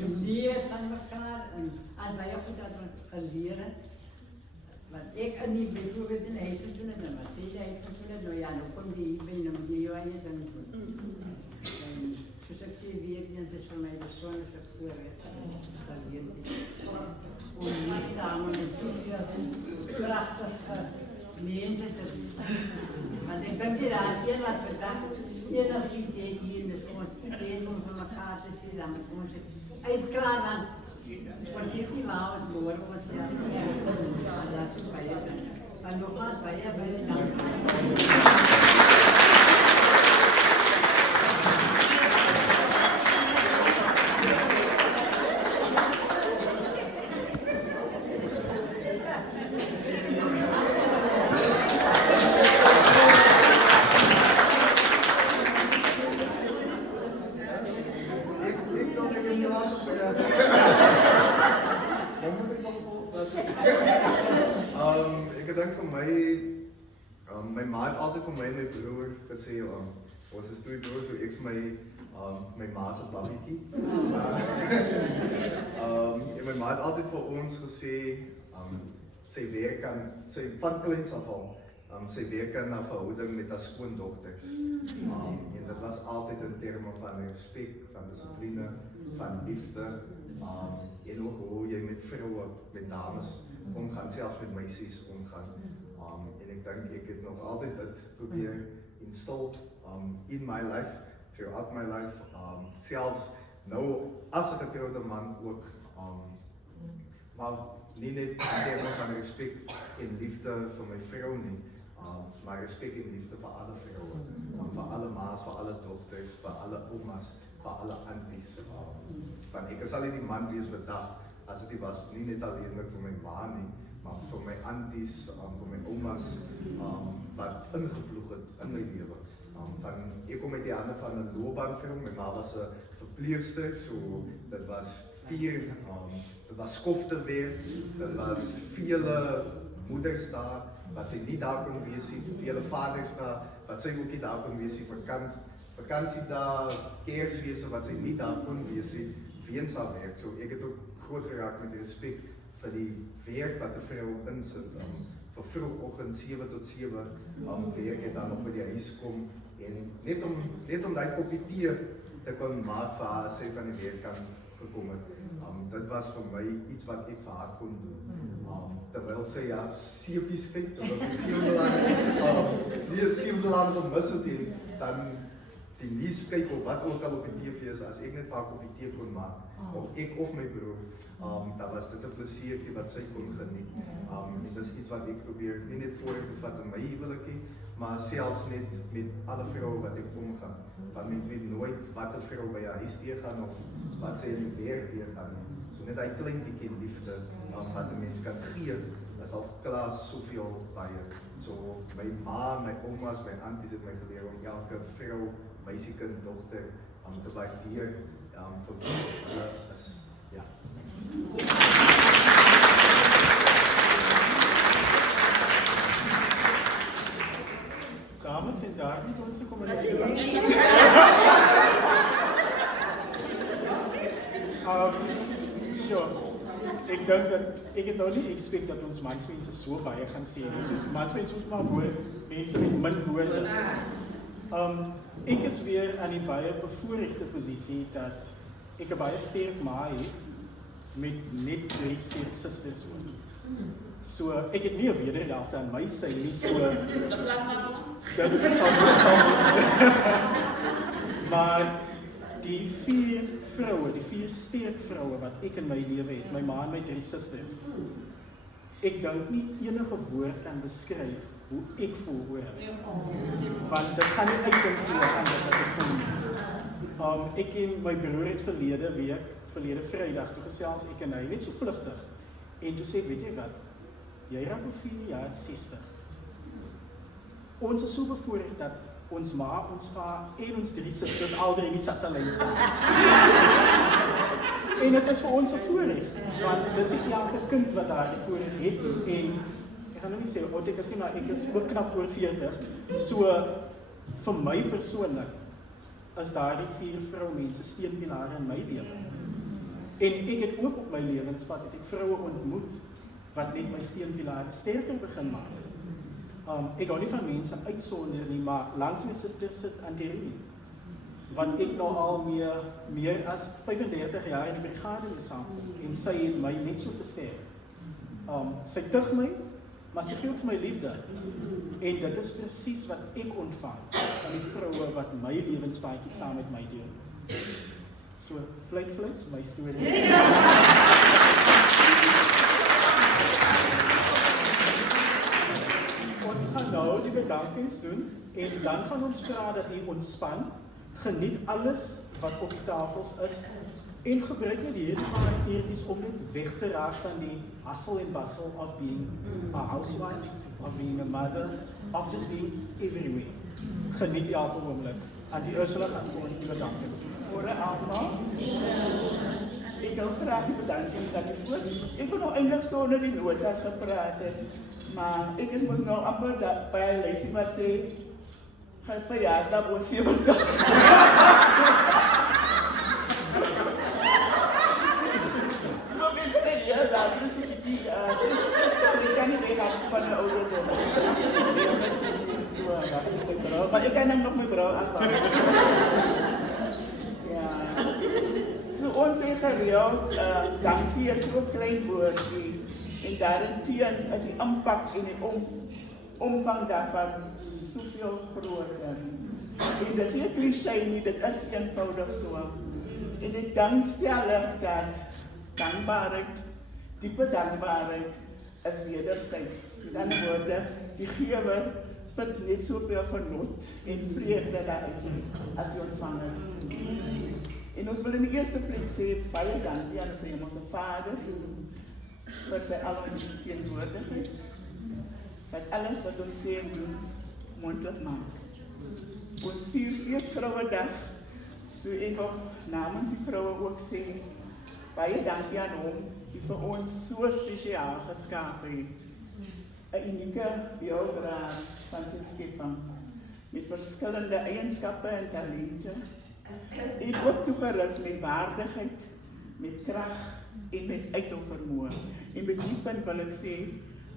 Je leert van elkaar en als wij ook goed dat we gaan leren. Want ik en niet bijvoorbeeld in huis doen en dan was hij huis doen, nou ja, dan kom je hier binnen om die aan je dan doen. Dus ik zie weer, dat is voor mij persoonlijk voorrecht. Dat hier om niet samen met zoveel prachtige mensen te doen. Want ik denk dat heel wat bedacht, heel nog iets hier in de ons iets om van elkaar te zien, dan moet ons uitklaar aan. Want hier niet maar het woord, want ja, dat is bij je. Maar nogmaals, bij je dank. Ik denk voor mij, mijn ma heeft altijd voor mij en mijn broer gezegd, ons is twee broers, zo ik mijn ma's een babykie. En mijn ma heeft altijd voor ons gezegd, zij werken, zij van kleins af al, zij werken naar verhouding met haar schoondochters. En dat was altijd in termen van respect, van discipline, van liefde. En ook hoe je met vrouwen, met dames omgaan, zelfs met meisjes omgaan. En ik denk, ik heb nog altijd het proberen installed in my life, throughout my life. Zelfs nou, als een getrouwde man ook. Maar niet net in termen van respect en liefde voor mijn vrouw niet. Maar respect en liefde voor alle vrouwen. Voor alle ma's, voor alle dochters, voor alle oma's, voor alle aunties. Want ik zal niet die man die is vandaag, als het was niet alleen voor mijn ma nie, maar voor mijn aunties, voor mijn oma's, wat ingeploeg het in mijn leven. Ik kom met die handen van een loopbaanvrouw, mijn ma was een verpleegster, so, dat was dat was skofteweer, dat was vele moeders daar, wat ze niet daar kon wezen, vele vaders daar, wat ze ook niet daar kon wezen, vakantie daar, kerstwezen, wat ze niet daar kon wezen, weens haar werk. So, ik heb ook groot geraakt met respect voor die werk wat de vrouw inzet. Voor vroegochtend 7 tot 7 werk en dan nog bij die huis komen. En net om dat kopje thee te kunnen maken voor haar, zij van die werk kan gekomen. Dat was voor mij iets wat ik voor haar kon doen. Terwijl zij ja, sierpies kijkt, terwijl ze 7 lang vermist dan die nieuws kijken of wat ook al op de tv is, als ik net vaak op die tv kon maken, of ek of my broer, dan was dit 'n plesiertjie wat sy kon geniet. En dis iets wat ek probeer nie net vorentoe te vat in my huwelikie, maar selfs net met alle vroue wat ek omgaan. Want mens weet nooit wat 'n vrou by haar huis teëgaan of wat sy in die werk teëgaan. So net daai klein bietjie liefde wat 'n mens kan gee, is al klaar soveel baie. So my ma, my oumas, my aunties het my geleer om elke vrou, meisiekind, dogter te waardeer vir wie hulle is. Ja. Dames en daar niet onze communiteit. Ik denk dat ik het nou niet expect dat ons mansmensen zo baie gaan zien. Dus mansmensen moet maar voor mensen met min woorden. Ik is weer aan die baie bevoorrechte positie dat ik een baie sterk ma het met net 3 sterk sisters ook. So, ek het nie 'n wederhelfte aan my sy nie, so dit sal maar die 4 vroue, die 4 sterk vroue wat ek in my lewe het, my ma en my 3 susters, ek dink nie enige woord kan beskryf hoe ek voel oor hulle. Want dit gaan nie uitkom toe aan wat ek voel. Ek en my broer het verlede Vrydag, toe gesels ek en hy, net so vlugtig, en toe sê ek, weet jy wat, jy raak op 4 jaar 60. Ons is so bevoorrecht dat ons ma, ons pa en ons 3 sisters al 3 in die sassalyn staan. En dit is vir ons 'n voorrecht, want dis nie elke kind wat daar die voorrecht het. En ek gaan nou nie sê, ek is nie, maar ek is ook knap oor 40. So, vir my persoonlik, is daar die 4 vroumense steunpilare in my lewe. En ek het ook op my lewenspad, het ek vroue ontmoet, wat net my steunpilare sterker begin maak. Ek hou nie van mense uitsonder nie, maar langs my suster sit Anderie, wat ek nou al meer as 35 jaar in die brigade mee saam, en sy het my net so versterk. Sy tug my, maar sy gee ook vir my liefde. En dit is presies wat ek ontvang van die vroue wat my lewenspaadjie saam met my doen. So, fluit, my storie. Ons gaan nou die bedankings doen en dan gaan ons vra dat u ontspan, geniet alles wat op die tafels is en gebruik net hierdie paar uurtjies om net weg te raak van die hustle and bustle of being a housewife, of being a mother, of just being everywhere. Geniet elke oomblik. Auntie Ursula gaan vir ons die bedankings. Môre almal. Ek wil graag die bedankings aan u voor. Ek wil nou eintlik sonder die notas gepraat het, maar ek is mos nou amper by 'n lysie wat sê gaan verjaarsdag oor 70. Nou mense net hier daar, dis so die dis kan nie reg van 'n ouderdom. Maar ik kan nog mijn vrouw afvallen. Ja. So ons het gereeld, dankie is so 'n klein woordjie. En daarteen is die impak en die omvang daarvan soveel groter. En dis nie 'n cliché nie, dit is eenvoudig so. En ek dankstellig dat dankbaarheid, diepe dankbaarheid is wederzijds. Met ander woorde, die gewer put net soveel genot en vreugde daaruit as die ontvanger. En ons wil in die eerste plek sê, baie dankie aan ons hemelse Vader vir sy alomvattende teenwoordigheid, wat alles wat ons sê en doen moontlik maak. Ons vier steeds Vrouedag, so ek wil namens die vroue ook sê, baie dankie aan hom die vir ons so spesiaal geskaap het. 'n unieke beelddraer van sy skepping, met verskillende eienskappe en talente, en ook toegerus met waardigheid, met krag en met uithouvermoë. En met die punt wil ek sê,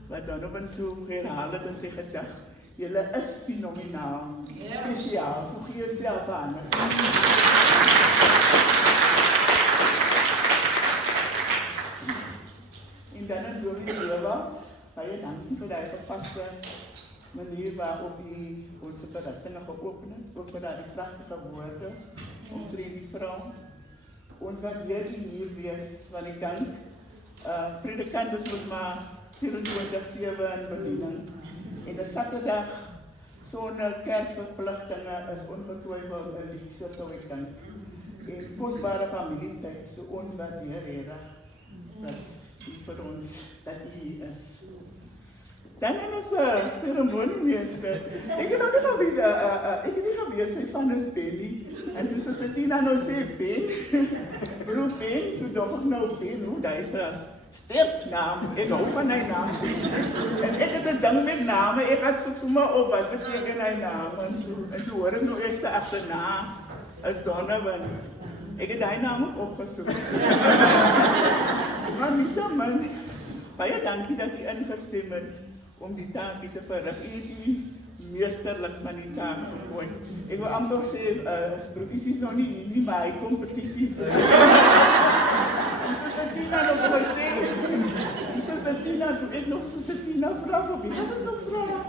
wat Donovan so herhaal het in sy gedig, julle is fenomenaal, spesiaal, so gee jouself aan. En dan in Dominee Leeuwald, baie dankie vir die gepaste manier waarop u onze verrigtinge geopen het, ook vir die prachtige woorde omtrent die vrou. ons wat weer hier wees, want ek dink, predikant is mos maar 24/7 in bediening. En 'n Saterdag sonder kerkverpligtinge is ongetwyfeld 'n luukse, sou ek dink. En kosbare familietyd, so ons wat hier reg dat vir ons dat u is. Dan in ons ceremoniemeester, ek het ook nie geweet sy van is Benny, en toe sy Tina nou sê Ben, broer Ben, toe dog ek nou Ben, hoe, dat is een sterk naam, ek hou van die naam. En ek het een ding met name, ek had soek sommer op, wat beteken die naam, en toe hoor ek nou eerst achterna, as Donovan. Ek het die naam ook opgesoek. Maar nietemin, baie dankie dat u ingestem het om die taakie te verrig. U het u meesterlik van die taak gegooi. Ek wil amper sê, broekies is nog nie maar hy kompetisie. Soos die Tina nog vir my sê, soos die Tina, toe ek nog soos die Tina vraag, of ek was nog vraag,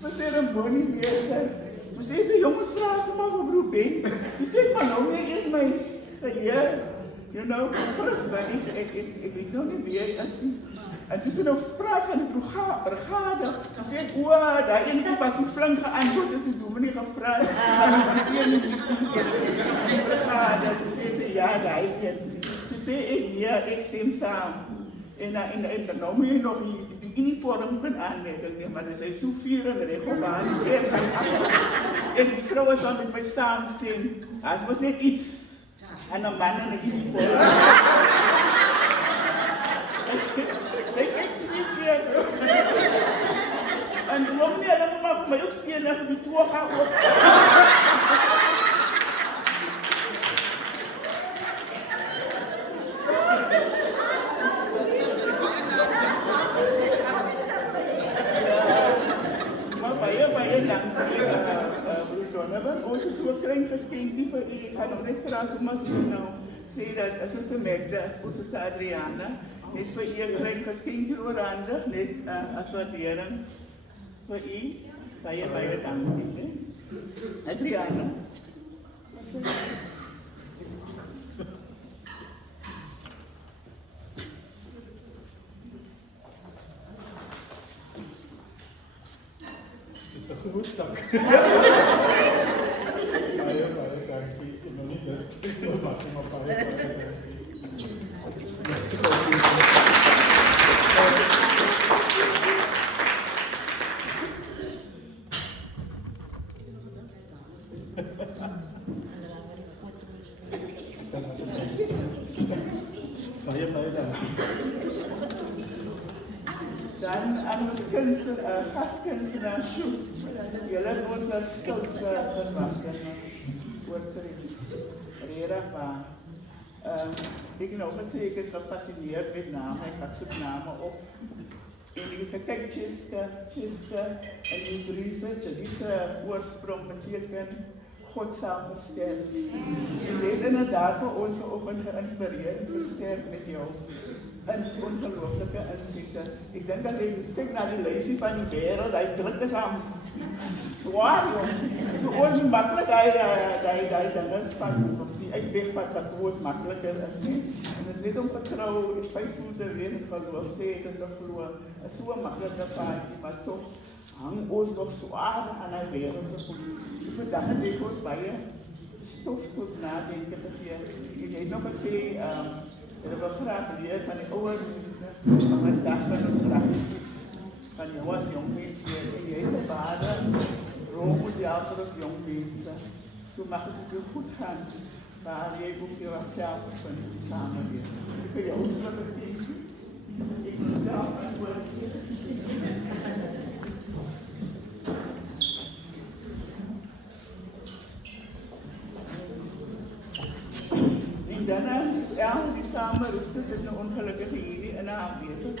vir ceremoniemeester. Toe sê sy, jongens vraag sommer vir broer Ben. Toe sê ek, maar nou ek is my geheer, you know, fris, want ek weet nou nie wie is nie. En toe sy nou praat van die brigade, toe sê ek, daar een wat so flink geantwoord het, toe doen my nie gevraag, van die sê nie die brigade, toe sê sy, ja, die een. Toe sê ek, ja, ek stem saam. En nou moet jy nog die uniform kan aanmerking neem, want sy so vier en regelbaar, en die vrou is dan met my staan stem, as was net iets, en een man in een uniform. Ek 2 keer. En oom nie, hulle moet maar vir my ook stenig, die toe gaan op. Maar baie dankie, broer Donovan. Ons het so 'n klein geskenkie vir u. Ek gaan nog net vir haar sommer soos nou sê dat Suster Magda, ons Suster Adriana, net vir u 'n klein geskenkie oorhandig, net as waardering vir u. Baie dankie. Adriana. Dis 'n groot sak. Baie dankie. Ek wil nie dit wil maak, maar baie dankie. Baie dankie. Dan aan ons gaskunstenaar Sjoe. Julle het ons as stilste verwagting oortref. Regtig waar. Ek nou gesê ek is gefascineerd met name, ek het soek name op. En ek het kyk Chester en die Hebreëse oorsprong beteken God sal versterk. En jy het inderdaad vir ons vanoggend geïnspireer en versterk met jou ongelooflike insigte. Ek dink as jy kyk na die lysie van die wêreld, hy druk is aan swaar, so onmaklik hy dinge van die uitweg wat vir ons makliker is nie. En is net om vertrou en faithful te wees en geloof te hê en te glo, is so 'n maklike paadjie, maar tog hang ons nog swaar aan hy wêreldse goed. So vandag het jy vir ons baie stof tot nadenke gegee. En jy het nog gesê, ek wil graag leer van die ouers, van vandag van ons graag iets van jou as jong mens leer. En jy is 'n vader, rolmodel vir ons jong mense. So mag het jou goed gaan, waar jy ook jouself van die samenleving. Ek wil jou ook so besien. Ek wil self antwoord. En dan die samenroepsters is nou ongelukkig hierdie in haar aanwesig.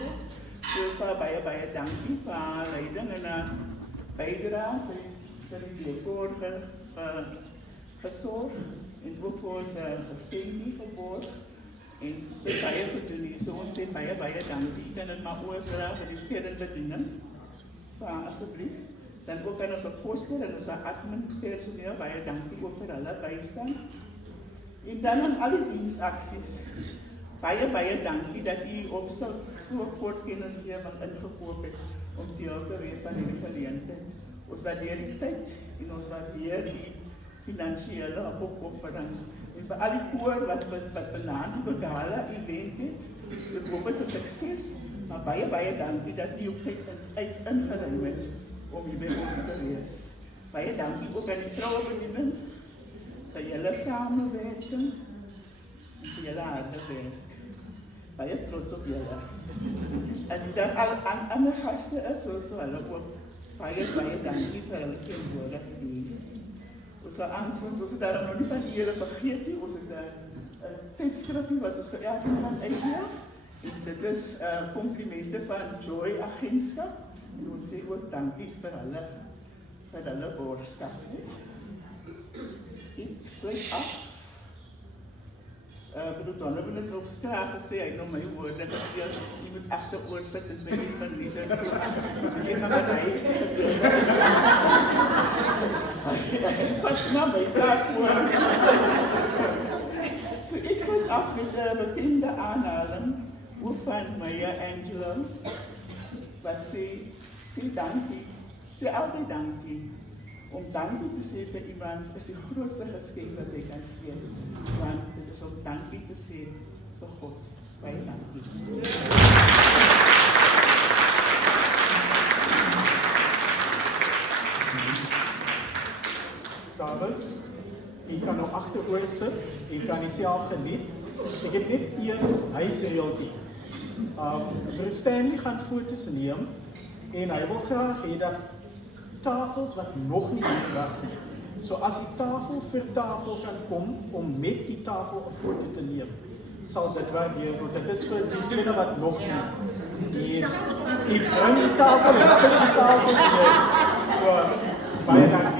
Dus vir baie dankie vir haar leiding en haar bydrae. Sy het die dekor gesorg en ook vir ons geskenkie geborg. En sy het baie gedoen hier, so ons sê baie dankie. Ek kan dit maar oordra vir die verder bediening. Vir haar asseblief. Dan ook aan ons apostel en ons admin personeel, baie dankie ook vir hulle bystand. En dan aan al die diensaksies. Baie dankie dat u op so kort kennisgewing ingekoop het om deel te wees van hierdie geleentheid. Ons waardeer die tyd en ons waardeer die finansiële opoffering. En vir al die koor wat vanaand die gala event het, ek hoop dit is 'n sukses, maar baie dankie dat u op tyd ingeruim het om hier by ons te wees. Baie dankie ook aan die vrouebediening vir julle samewerking en vir julle harde werk. Baie trots op julle. As jy dan al aan ander gaste is, so hulle ook baie dankie vir hulle teenwoordigheid. Ons sal aansien, ons het daarom nog nie van julle vergeet nie, ons het 'n tydskrifie wat ons vir elkeen van uitdeel. En dit is komplimente van Joy Agentskap en ons sê ook dankie vir hulle borgskap. Ek sluit af. Broer Donne wil ek op spraak gesê, hy het nou my woorde gesteel, jy moet agteroor sit en vir die van lied en so. Ek gaan maar hy Fatima my taak hoor. So ek sluit af met 'n bekende aanhaling, ook van Maya Angelou, wat sê dankie, sê altyd dankie. Om dankie te sê vir iemand is die grootste geskenk wat jy kan gee. Want dit is om dankie te sê vir God. Baie dankie. Dames, jy kan nou agteroor sit, jy kan jouself geniet. Ek het net een huisreeltjie. Broer Stanley gaan foto's neem en hy wil graag hê dat tafels wat nog nie hier was nie. So as die tafel vir tafel kan kom om met die tafel 'n foto te neem, sal dit waardeer word. Dit is vir diegene wat nog nie. Die bring die tafel en sit die tafel neer. So baie dankie.